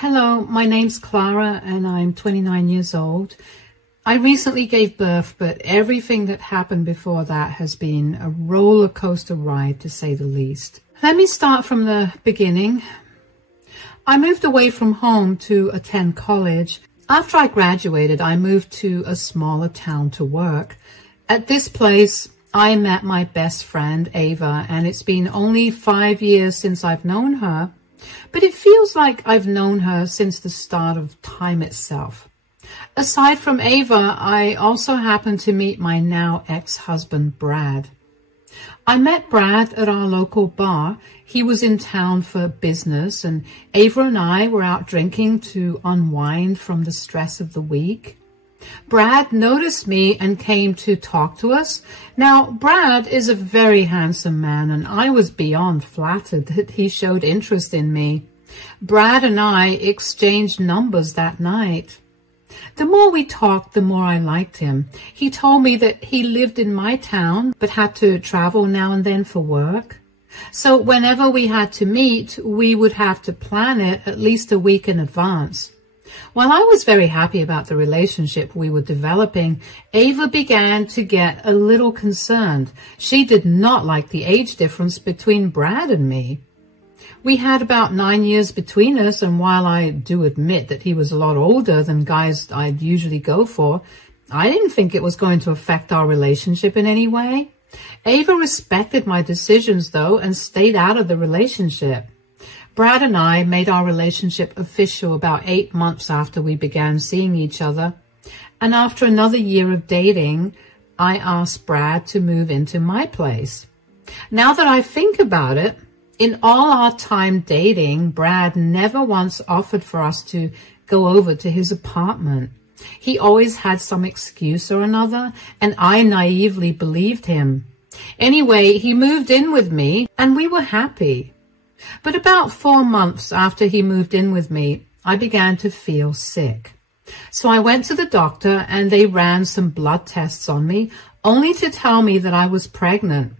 Hello, my name's Clara and I'm 29 years old. I recently gave birth, but everything that happened before that has been a roller coaster ride, to say the least. Let me start from the beginning. I moved away from home to attend college. After I graduated, I moved to a smaller town to work. At this place, I met my best friend, Ava, and it's been only 5 years since I've known her. But it feels like I've known her since the start of time itself. Aside from Ava, I also happened to meet my now ex-husband, Brad. I met Brad at our local bar. He was in town for business, and Ava and I were out drinking to unwind from the stress of the week. Brad noticed me and came to talk to us. Now, Brad is a very handsome man, and I was beyond flattered that he showed interest in me. Brad and I exchanged numbers that night. The more we talked, the more I liked him. He told me that he lived in my town, but had to travel now and then for work. So whenever we had to meet, we would have to plan it at least a week in advance. While I was very happy about the relationship we were developing, Ava began to get a little concerned. She did not like the age difference between Brad and me. We had about 9 years between us, and while I do admit that he was a lot older than guys I'd usually go for, I didn't think it was going to affect our relationship in any way. Ava respected my decisions, though, and stayed out of the relationship. Brad and I made our relationship official about 8 months after we began seeing each other. And after another year of dating, I asked Brad to move into my place. Now that I think about it, in all our time dating, Brad never once offered for us to go over to his apartment. He always had some excuse or another, and I naively believed him. Anyway, he moved in with me, and we were happy. But about 4 months after he moved in with me, I began to feel sick. So I went to the doctor and they ran some blood tests on me, only to tell me that I was pregnant.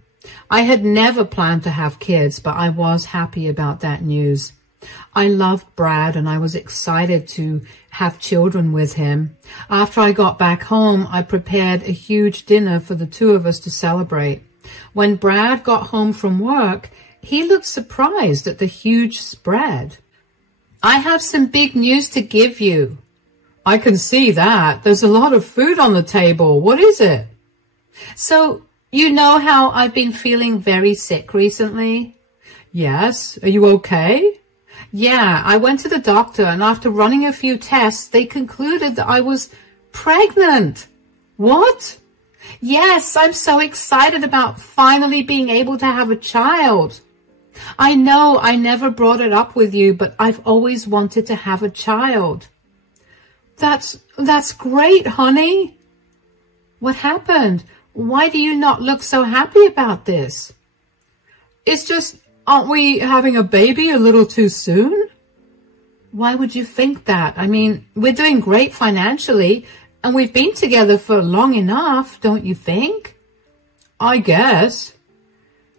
I had never planned to have kids, but I was happy about that news. I loved Brad and I was excited to have children with him. After I got back home, I prepared a huge dinner for the two of us to celebrate. When Brad got home from work, he looked surprised at the huge spread. I have some big news to give you. I can see that. There's a lot of food on the table. What is it? So, you know how I've been feeling very sick recently? Yes. Are you okay? Yeah, I went to the doctor and after running a few tests, they concluded that I was pregnant. What? Yes, I'm so excited about finally being able to have a child. I know I never brought it up with you, but I've always wanted to have a child. That's great, honey. What happened? Why do you not look so happy about this? It's just, aren't we having a baby a little too soon? Why would you think that? I mean, we're doing great financially, and we've been together for long enough, don't you think? I guess.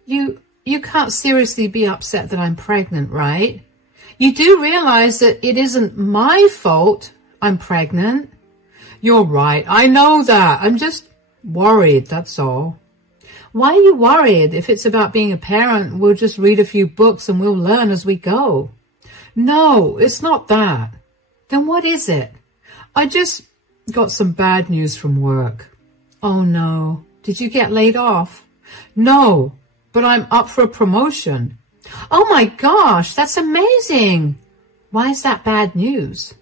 You can't seriously be upset that I'm pregnant, right? You do realize that it isn't my fault I'm pregnant. You're right. I know that. I'm just worried, that's all. Why are you worried? If it's about being a parent, we'll just read a few books and we'll learn as we go. No, it's not that. Then what is it? I just got some bad news from work. Oh no. Did you get laid off? No. But I'm up for a promotion. Oh my gosh, that's amazing. Why is that bad news?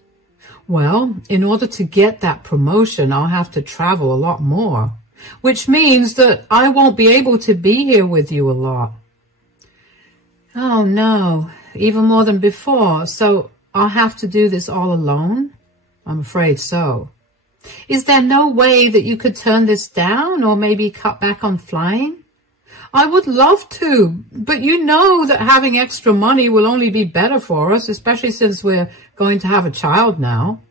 Well, in order to get that promotion, I'll have to travel a lot more, which means that I won't be able to be here with you a lot. Oh no, even more than before. So I'll have to do this all alone? I'm afraid so. Is there no way that you could turn this down or maybe cut back on flying? I would love to, but you know that having extra money will only be better for us, especially since we're going to have a child now.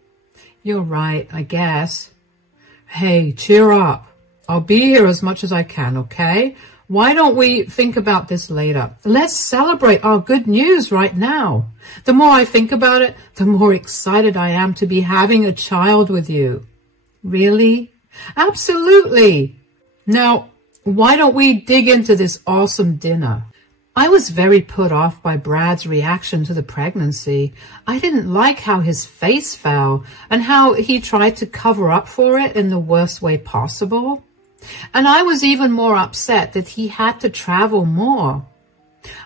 You're right, I guess. Hey, cheer up. I'll be here as much as I can, okay? Why don't we think about this later? Let's celebrate our good news right now. The more I think about it, the more excited I am to be having a child with you. Really? Absolutely. Now, why don't we dig into this awesome dinner? I was very put off by Brad's reaction to the pregnancy. I didn't like how his face fell and how he tried to cover up for it in the worst way possible. And I was even more upset that he had to travel more.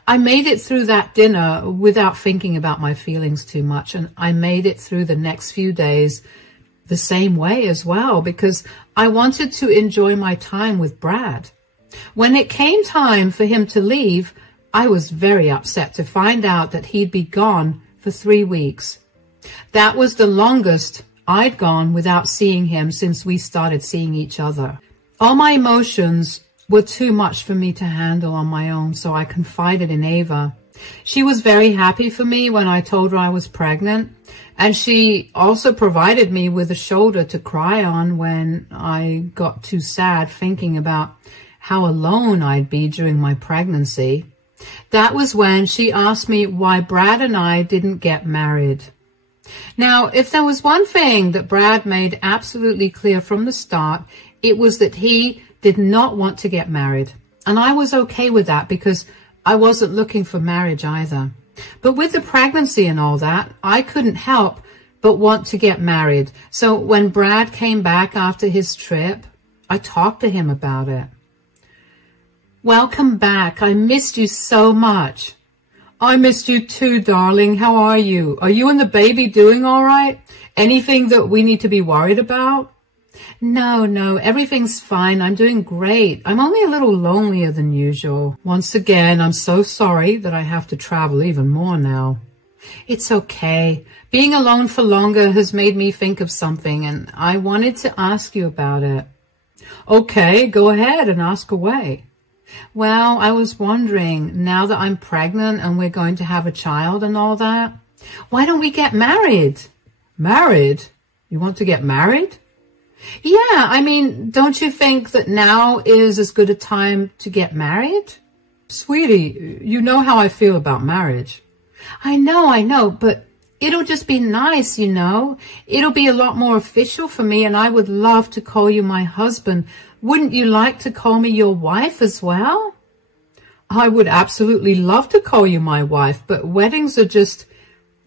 I made it through that dinner without thinking about my feelings too much, and I made it through the next few days the same way as well, because I wanted to enjoy my time with Brad. When it came time for him to leave, I was very upset to find out that he'd be gone for 3 weeks. That was the longest I'd gone without seeing him since we started seeing each other. All my emotions were too much for me to handle on my own, so I confided in Ava. She was very happy for me when I told her I was pregnant, and she also provided me with a shoulder to cry on when I got too sad thinking about how alone I'd be during my pregnancy. That was when she asked me why Brad and I didn't get married. Now, if there was one thing that Brad made absolutely clear from the start, it was that he did not want to get married. And I was okay with that because I wasn't looking for marriage either. But with the pregnancy and all that, I couldn't help but want to get married. So when Brad came back after his trip, I talked to him about it. Welcome back. I missed you so much. I missed you too, darling. How are you? Are you and the baby doing all right? Anything that we need to be worried about? No, everything's fine. I'm doing great. I'm only a little lonelier than usual. Once again, I'm so sorry that I have to travel even more now. It's okay. Being alone for longer has made me think of something, and I wanted to ask you about it. Okay, go ahead and ask away. Well, I was wondering, now that I'm pregnant and we're going to have a child and all that, why don't we get married? Married? You want to get married? Yeah, I mean, don't you think that now is as good a time to get married? Sweetie, you know how I feel about marriage. I know, but it'll just be nice, you know. It'll be a lot more official for me, and I would love to call you my husband. Wouldn't you like to call me your wife as well? I would absolutely love to call you my wife, but weddings are just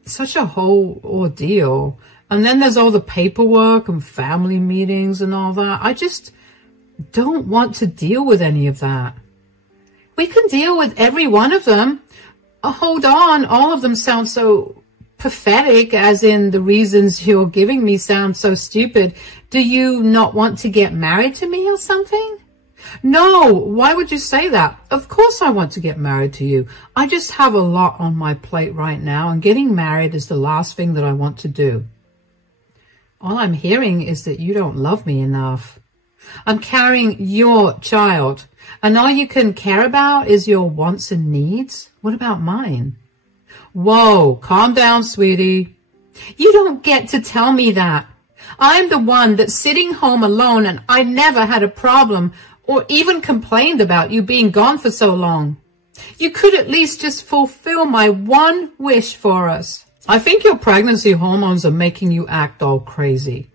such a whole ordeal. And then there's all the paperwork and family meetings and all that. I just don't want to deal with any of that. We can deal with every one of them. Hold on, all of them sound so pathetic, as in the reasons you're giving me sound so stupid. Do you not want to get married to me or something? No, why would you say that? Of course I want to get married to you. I just have a lot on my plate right now, and getting married is the last thing that I want to do. All I'm hearing is that you don't love me enough. I'm carrying your child, and all you can care about is your wants and needs. What about mine? Whoa, calm down, sweetie. You don't get to tell me that. I'm the one that's sitting home alone, and I never had a problem or even complained about you being gone for so long. You could at least just fulfill my one wish for us. I think your pregnancy hormones are making you act all crazy.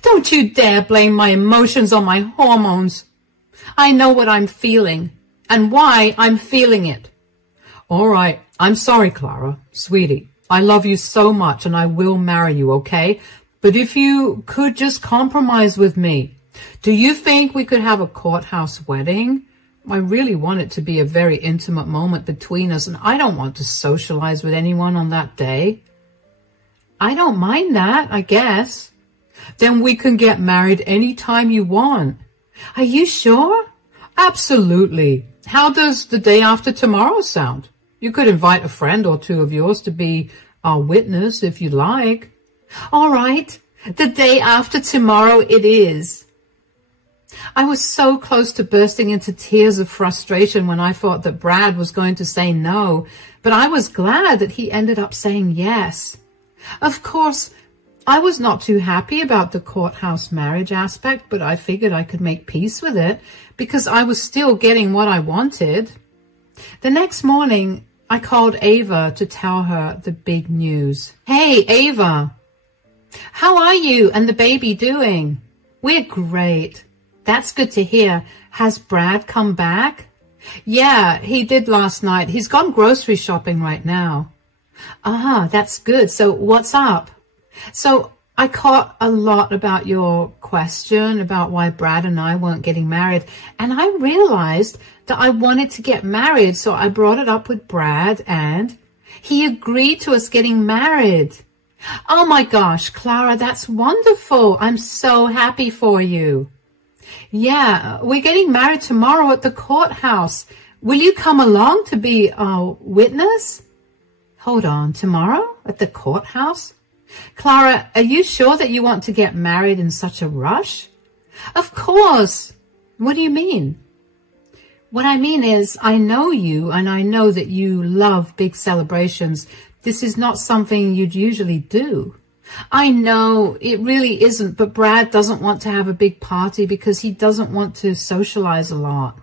Don't you dare blame my emotions on my hormones. I know what I'm feeling and why I'm feeling it. All right, I'm sorry, Clara. Sweetie, I love you so much and I will marry you, okay? But if you could just compromise with me, do you think we could have a courthouse wedding? I really want it to be a very intimate moment between us, and I don't want to socialize with anyone on that day. I don't mind that, I guess. Then we can get married anytime you want. Are you sure? Absolutely. How does the day after tomorrow sound? You could invite a friend or two of yours to be our witness if you like. All right, the day after tomorrow it is. I was so close to bursting into tears of frustration when I thought that Brad was going to say no, but I was glad that he ended up saying yes. Of course, I was not too happy about the courthouse marriage aspect, but I figured I could make peace with it because I was still getting what I wanted. The next morning, I called Ava to tell her the big news. Hey, Ava, how are you and the baby doing? We're great. That's good to hear. Has Brad come back? Yeah, he did last night. He's gone grocery shopping right now. Ah, that's good. So what's up? So I caught a lot about your question about why Brad and I weren't getting married. And I realized that I wanted to get married. So I brought it up with Brad and he agreed to us getting married. Oh my gosh, Clara, that's wonderful. I'm so happy for you. Yeah, we're getting married tomorrow at the courthouse. Will you come along to be a witness? Hold on, tomorrow at the courthouse? Clara, are you sure that you want to get married in such a rush? Of course. What do you mean? What I mean is, I know you and I know that you love big celebrations. This is not something you'd usually do. I know it really isn't, but Brad doesn't want to have a big party because he doesn't want to socialize a lot.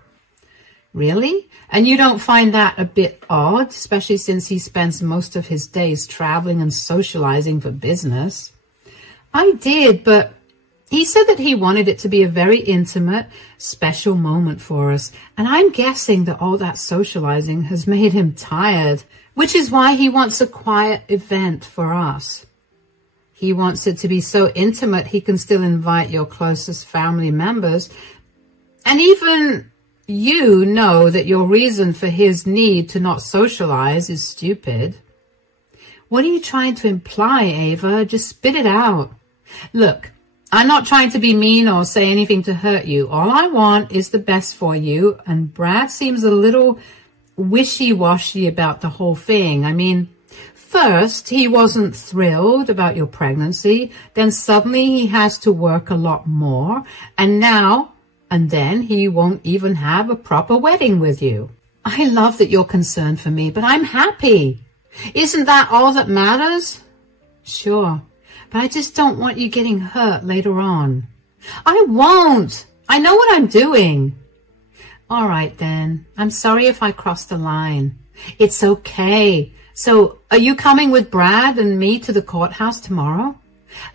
Really? And you don't find that a bit odd, especially since he spends most of his days traveling and socializing for business? I did, but he said that he wanted it to be a very intimate, special moment for us. And I'm guessing that all that socializing has made him tired, which is why he wants a quiet event for us. He wants it to be so intimate he can still invite your closest family members. And even you know that your reason for his need to not socialize is stupid. What are you trying to imply, Ava? Just spit it out. Look, I'm not trying to be mean or say anything to hurt you. All I want is the best for you. And Brad seems a little wishy-washy about the whole thing. I mean, first, he wasn't thrilled about your pregnancy. Then suddenly he has to work a lot more. And then he won't even have a proper wedding with you. I love that you're concerned for me, but I'm happy. Isn't that all that matters? Sure, but I just don't want you getting hurt later on. I won't. I know what I'm doing. All right, then. I'm sorry if I crossed the line. It's okay. So, are you coming with Brad and me to the courthouse tomorrow?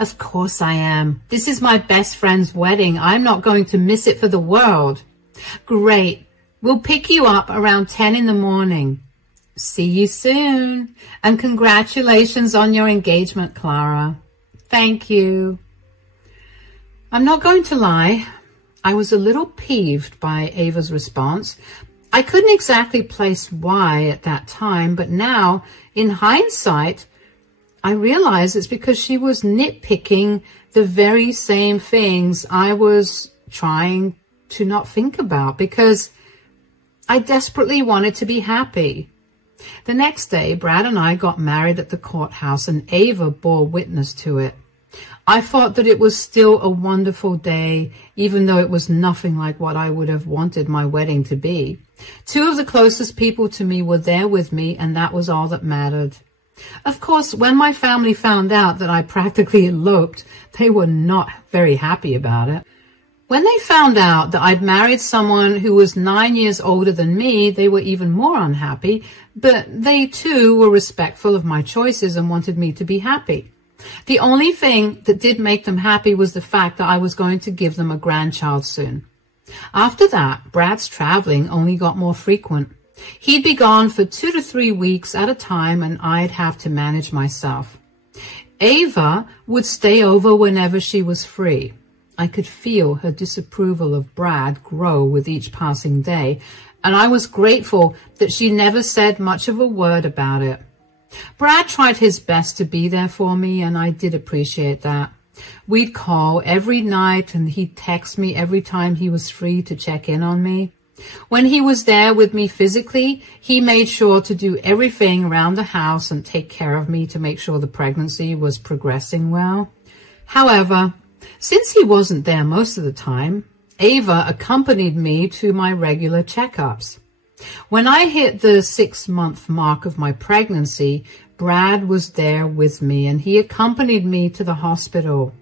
Of course I am. This is my best friend's wedding. I'm not going to miss it for the world. Great. We'll pick you up around 10 in the morning. See you soon. And congratulations on your engagement, Clara. Thank you. I'm not going to lie. I was a little peeved by Ava's response. I couldn't exactly place why at that time, but now, in hindsight, I realize it's because she was nitpicking the very same things I was trying to not think about because I desperately wanted to be happy. The next day, Brad and I got married at the courthouse and Ava bore witness to it. I thought that it was still a wonderful day, even though it was nothing like what I would have wanted my wedding to be. Two of the closest people to me were there with me, and that was all that mattered. Of course, when my family found out that I practically eloped, they were not very happy about it. When they found out that I'd married someone who was 9 years older than me, they were even more unhappy, but they too were respectful of my choices and wanted me to be happy. The only thing that did make them happy was the fact that I was going to give them a grandchild soon. After that, Brad's traveling only got more frequent. He'd be gone for 2 to 3 weeks at a time, and I'd have to manage myself. Ava would stay over whenever she was free. I could feel her disapproval of Brad grow with each passing day, and I was grateful that she never said much of a word about it. Brad tried his best to be there for me, and I did appreciate that. We'd call every night, and he'd text me every time he was free to check in on me. When he was there with me physically, he made sure to do everything around the house and take care of me to make sure the pregnancy was progressing well. However, since he wasn't there most of the time, Ava accompanied me to my regular checkups. When I hit the 6-month mark of my pregnancy, Brad was there with me and he accompanied me to the hospital.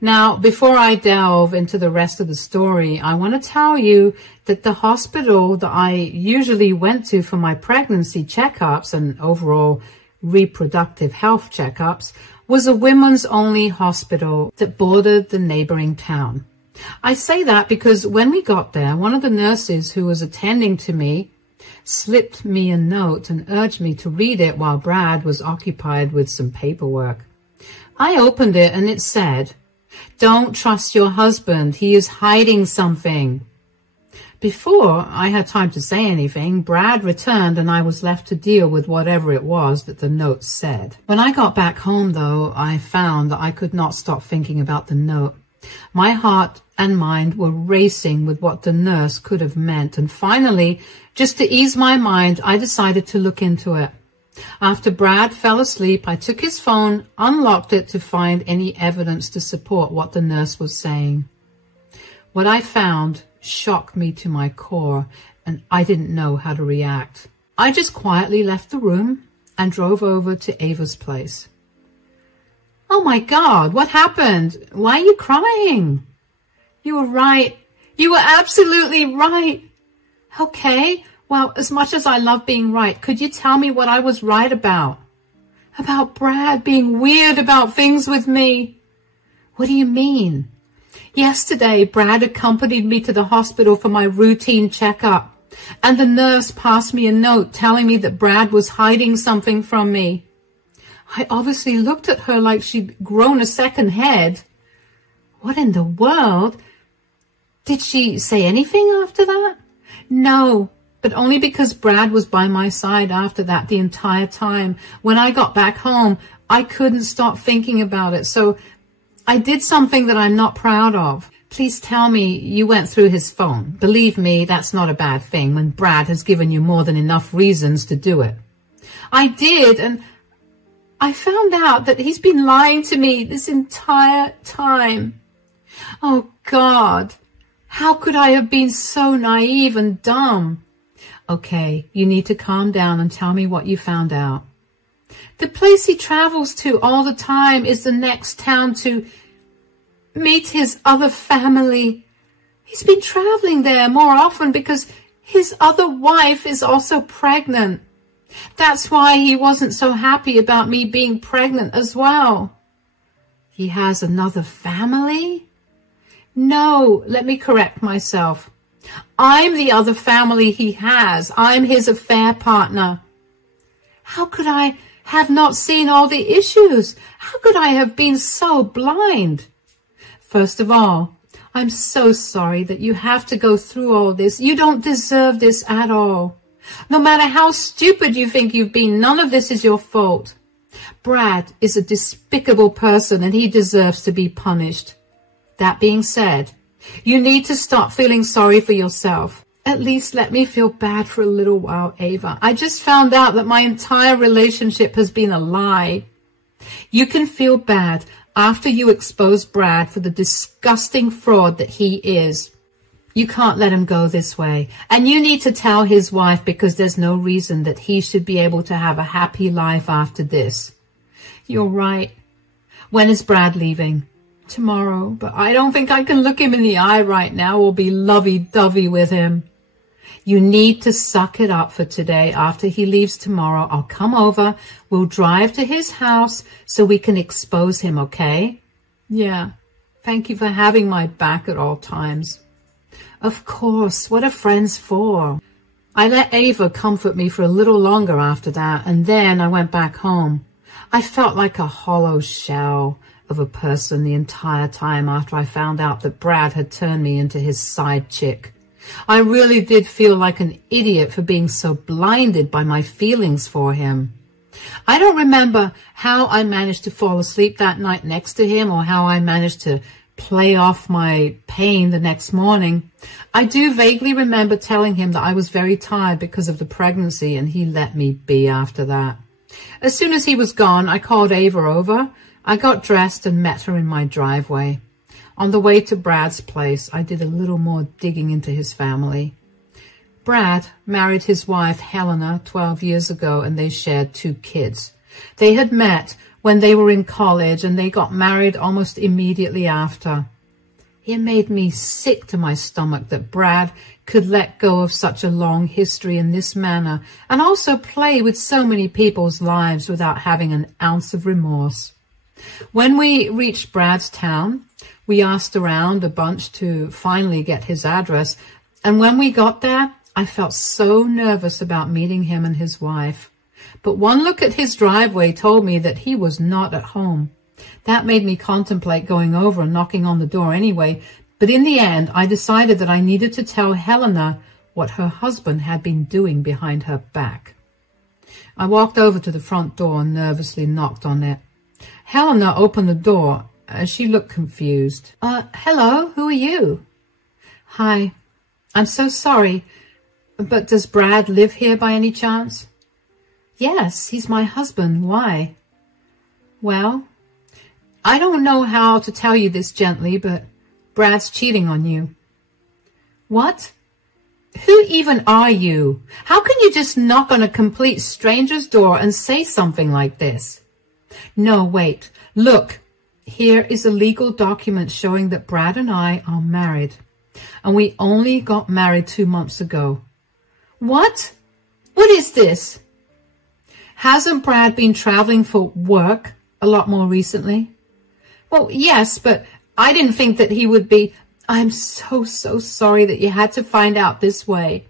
Now, before I delve into the rest of the story, I want to tell you that the hospital that I usually went to for my pregnancy checkups and overall reproductive health checkups was a women's only hospital that bordered the neighboring town. I say that because when we got there, one of the nurses who was attending to me slipped me a note and urged me to read it while Brad was occupied with some paperwork. I opened it and it said, "Don't trust your husband. He is hiding something." Before I had time to say anything, Brad returned and I was left to deal with whatever it was that the note said. When I got back home, though, I found that I could not stop thinking about the note. My heart and mind were racing with what the nurse could have meant, and finally, just to ease my mind, I decided to look into it. After Brad fell asleep, I took his phone, unlocked it to find any evidence to support what the nurse was saying. What I found shocked me to my core, and I didn't know how to react. I just quietly left the room and drove over to Ava's place. "Oh my God, what happened? Why are you crying?" "You were right. You were absolutely right." "Okay, well, as much as I love being right, could you tell me what I was right about?" "About Brad being weird about things with me." "What do you mean?" "Yesterday, Brad accompanied me to the hospital for my routine checkup, and the nurse passed me a note telling me that Brad was hiding something from me." I obviously looked at her like she'd grown a second head. "What in the world? Did she say anything after that?" "No, but only because Brad was by my side after that the entire time. When I got back home, I couldn't stop thinking about it, so I did something that I'm not proud of." "Please tell me you went through his phone. Believe me, that's not a bad thing when Brad has given you more than enough reasons to do it." "I did, and I found out that he's been lying to me this entire time." "Oh God, how could I have been so naive and dumb?" "Okay, you need to calm down and tell me what you found out." "The place he travels to all the time is the next town to meet his other family. He's been traveling there more often because his other wife is also pregnant. That's why he wasn't so happy about me being pregnant as well." "He has another family?" "No, let me correct myself. I'm the other family he has. I'm his affair partner." "How could I have not seen all the issues? How could I have been so blind?" "First of all, I'm so sorry that you have to go through all this. You don't deserve this at all. No matter how stupid you think you've been, none of this is your fault. Brad is a despicable person and he deserves to be punished. That being said, you need to stop feeling sorry for yourself. At least let me feel bad for a little while, Ava. I just found out that my entire relationship has been a lie. You can feel bad after you expose Brad for the disgusting fraud that he is. You can't let him go this way. And you need to tell his wife because there's no reason that he should be able to have a happy life after this." "You're right. When is Brad leaving?" "Tomorrow, but I don't think I can look him in the eye right now or be lovey-dovey with him." "You need to suck it up for today. After he leaves tomorrow, I'll come over. We'll drive to his house so we can expose him, okay?" "Yeah. Thank you for having my back at all times." "Of course. What are friends for?" I let Ava comfort me for a little longer after that, and then I went back home. I felt like a hollow shell of a person the entire time after I found out that Brad had turned me into his side chick. I really did feel like an idiot for being so blinded by my feelings for him. I don't remember how I managed to fall asleep that night next to him or how I managed to play off my pain the next morning. I do vaguely remember telling him that I was very tired because of the pregnancy, and he let me be after that. As soon as he was gone, I called Ava over. I got dressed and met her in my driveway. On the way to Brad's place, I did a little more digging into his family. Brad married his wife, Helena, 12 years ago, and they shared 2 kids. They had met when they were in college, and they got married almost immediately after. It made me sick to my stomach that Brad could let go of such a long history in this manner, and also play with so many people's lives without having an ounce of remorse. When we reached Brad's town, we asked around a bunch to finally get his address, and when we got there, I felt so nervous about meeting him and his wife. But one look at his driveway told me that he was not at home. That made me contemplate going over and knocking on the door anyway, but in the end, I decided that I needed to tell Helena what her husband had been doing behind her back. I walked over to the front door and nervously knocked on it. Helena opened the door. She looked confused. Hello, who are you? Hi, I'm so sorry, but does Brad live here by any chance? Yes, he's my husband. Why? Well, I don't know how to tell you this gently, but Brad's cheating on you. What? Who even are you? How can you just knock on a complete stranger's door and say something like this? No, wait. Look, here is a legal document showing that Brad and I are married, and we only got married 2 months ago. What? What is this? Hasn't Brad been traveling for work a lot more recently? Well, yes, but I didn't think that he would be. I'm so sorry that you had to find out this way.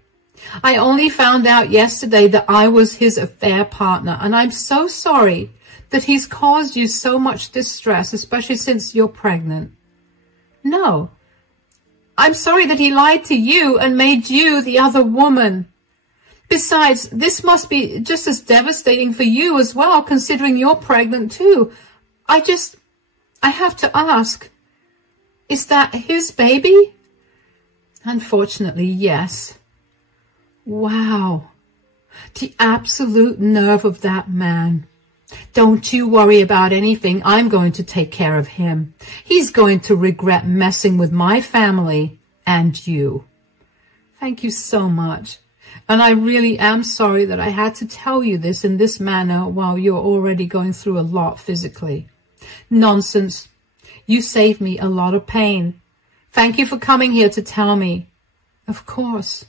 I only found out yesterday that I was his affair partner, and I'm so sorry that he's caused you so much distress, especially since you're pregnant. No, I'm sorry that he lied to you and made you the other woman. Besides, this must be just as devastating for you as well, considering you're pregnant too. I have to ask, is that his baby? Unfortunately, yes. Wow, the absolute nerve of that man. Don't you worry about anything. I'm going to take care of him. He's going to regret messing with my family and you. Thank you so much. And I really am sorry that I had to tell you this in this manner while you're already going through a lot physically. Nonsense. You saved me a lot of pain. Thank you for coming here to tell me. Of course.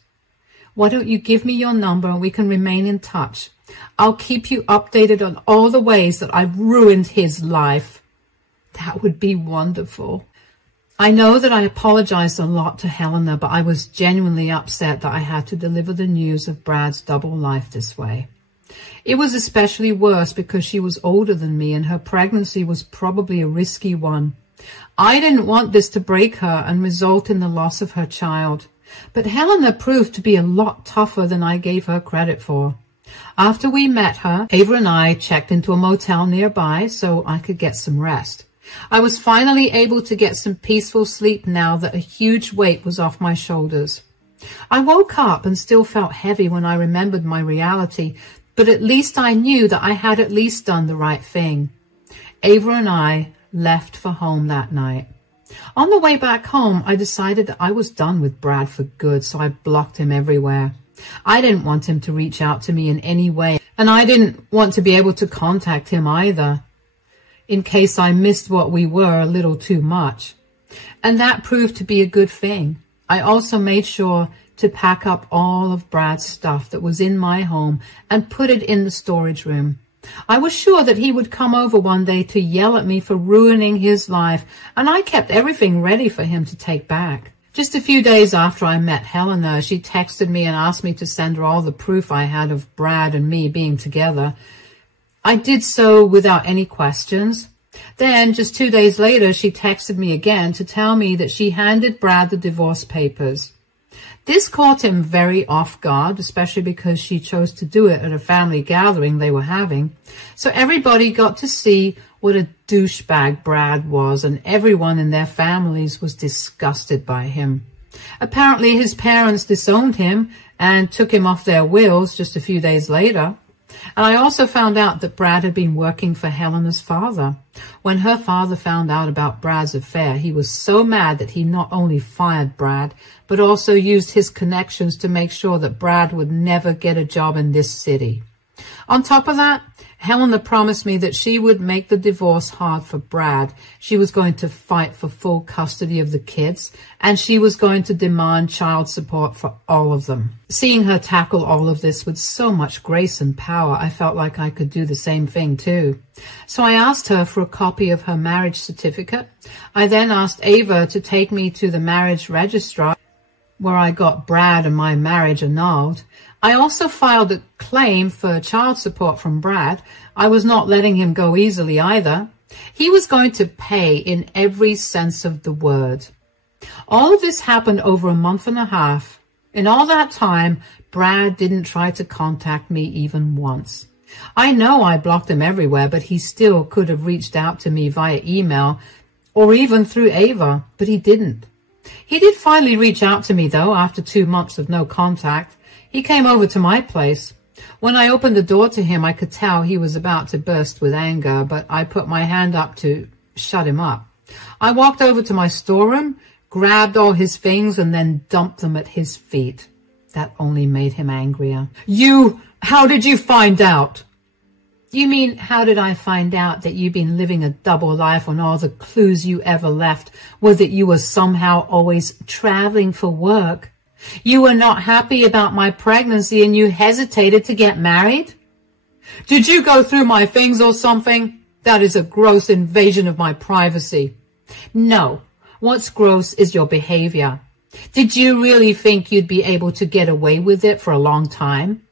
Why don't you give me your number and we can remain in touch? I'll keep you updated on all the ways that I've ruined his life. That would be wonderful. I know that I apologized a lot to Helena, but I was genuinely upset that I had to deliver the news of Brad's double life this way. It was especially worse because she was older than me and her pregnancy was probably a risky one. I didn't want this to break her and result in the loss of her child, but Helena proved to be a lot tougher than I gave her credit for. After we met her, Ava and I checked into a motel nearby so I could get some rest. I was finally able to get some peaceful sleep now that a huge weight was off my shoulders. I woke up and still felt heavy when I remembered my reality, but at least I knew that I had at least done the right thing. Ava and I left for home that night. On the way back home, I decided that I was done with Brad for good, so I blocked him everywhere. I didn't want him to reach out to me in any way, and I didn't want to be able to contact him either, in case I missed what we were a little too much. And that proved to be a good thing. I also made sure to pack up all of Brad's stuff that was in my home and put it in the storage room. I was sure that he would come over one day to yell at me for ruining his life, and I kept everything ready for him to take back. Just a few days after I met Helena, she texted me and asked me to send her all the proof I had of Brad and me being together. I did so without any questions. Then, just 2 days later, she texted me again to tell me that she handed Brad the divorce papers. This caught him very off guard, especially because she chose to do it at a family gathering they were having. So everybody got to see what a douchebag Brad was, and everyone in their families was disgusted by him. Apparently his parents disowned him and took him off their wills just a few days later. And I also found out that Brad had been working for Helena's father. When her father found out about Brad's affair, he was so mad that he not only fired Brad, but also used his connections to make sure that Brad would never get a job in this city. On top of that, Helena promised me that she would make the divorce hard for Brad. She was going to fight for full custody of the kids, and she was going to demand child support for all of them. Seeing her tackle all of this with so much grace and power, I felt like I could do the same thing too. So I asked her for a copy of her marriage certificate. I then asked Ava to take me to the marriage registrar, where I got Brad and my marriage annulled. I also filed a claim for child support from Brad. I was not letting him go easily either. He was going to pay in every sense of the word. All of this happened over a month and a half. In all that time, Brad didn't try to contact me even once. I know I blocked him everywhere, but he still could have reached out to me via email or even through Ava, but he didn't. He did finally reach out to me, though, after 2 months of no contact. He came over to my place. When I opened the door to him, I could tell he was about to burst with anger, but I put my hand up to shut him up. I walked over to my storeroom, grabbed all his things, and then dumped them at his feet. That only made him angrier. How did you find out? You mean, how did I find out that you've been living a double life when all the clues you ever left were that you were somehow always traveling for work? You were not happy about my pregnancy and you hesitated to get married? Did you go through my things or something? That is a gross invasion of my privacy. No, what's gross is your behavior. Did you really think you'd be able to get away with it for a long time?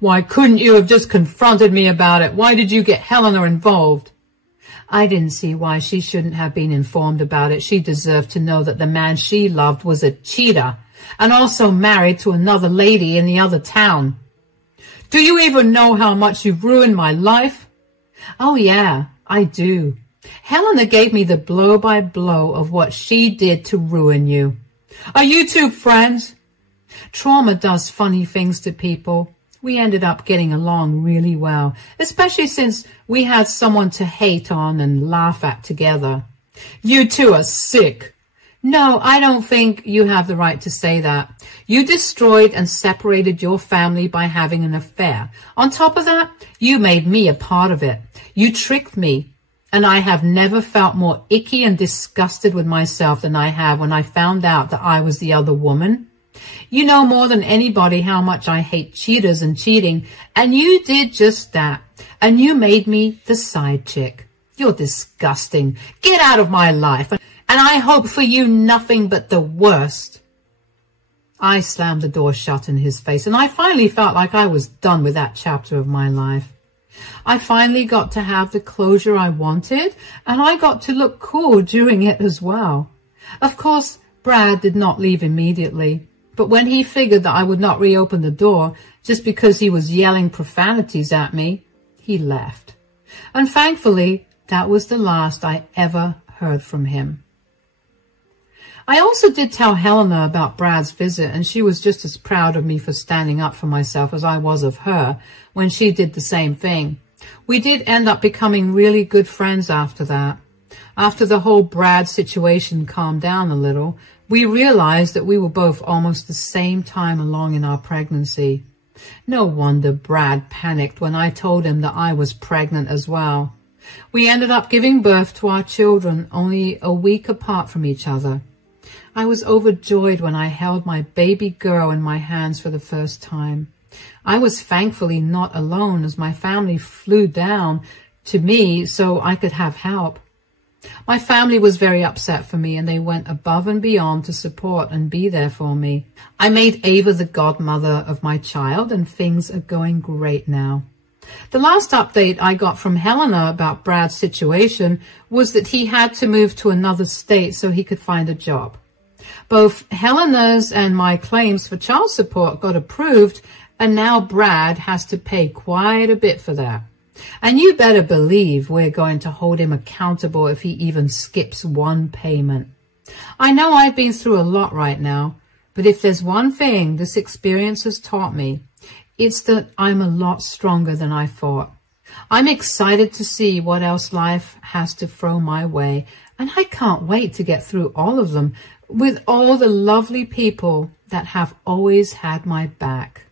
Why couldn't you have just confronted me about it? Why did you get Helena involved? I didn't see why she shouldn't have been informed about it. She deserved to know that the man she loved was a cheater and also married to another lady in the other town. Do you even know how much you've ruined my life? Oh yeah, I do. Helena gave me the blow-by-blow of what she did to ruin you. Are you two friends? Trauma does funny things to people. We ended up getting along really well, especially since we had someone to hate on and laugh at together. You two are sick. No, I don't think you have the right to say that. You destroyed and separated your family by having an affair. On top of that, you made me a part of it. You tricked me, and I have never felt more icky and disgusted with myself than I have when I found out that I was the other woman. You know more than anybody how much I hate cheaters and cheating, and you did just that, and you made me the side chick. You're disgusting. Get out of my life, and I hope for you nothing but the worst. I slammed the door shut in his face, and I finally felt like I was done with that chapter of my life. I finally got to have the closure I wanted, and I got to look cool during it as well. Of course, Brad did not leave immediately. But when he figured that I would not reopen the door just because he was yelling profanities at me, he left. And thankfully, that was the last I ever heard from him. I also did tell Helena about Brad's visit, and she was just as proud of me for standing up for myself as I was of her when she did the same thing. We did end up becoming really good friends after that. After the whole Brad situation calmed down a little, we realized that we were both almost the same time along in our pregnancy. No wonder Brad panicked when I told him that I was pregnant as well. We ended up giving birth to our children only a week apart from each other. I was overjoyed when I held my baby girl in my hands for the first time. I was thankfully not alone, as my family flew down to me so I could have help. My family was very upset for me, and they went above and beyond to support and be there for me. I made Ava the godmother of my child, and things are going great now. The last update I got from Helena about Brad's situation was that he had to move to another state so he could find a job. Both Helena's and my claims for child support got approved, and now Brad has to pay quite a bit for that. And you better believe we're going to hold him accountable if he even skips one payment. I know I've been through a lot right now, but if there's one thing this experience has taught me, It's that I'm a lot stronger than I thought. I'm excited to see what else life has to throw my way, and I can't wait to get through all of them with all the lovely people that have always had my back.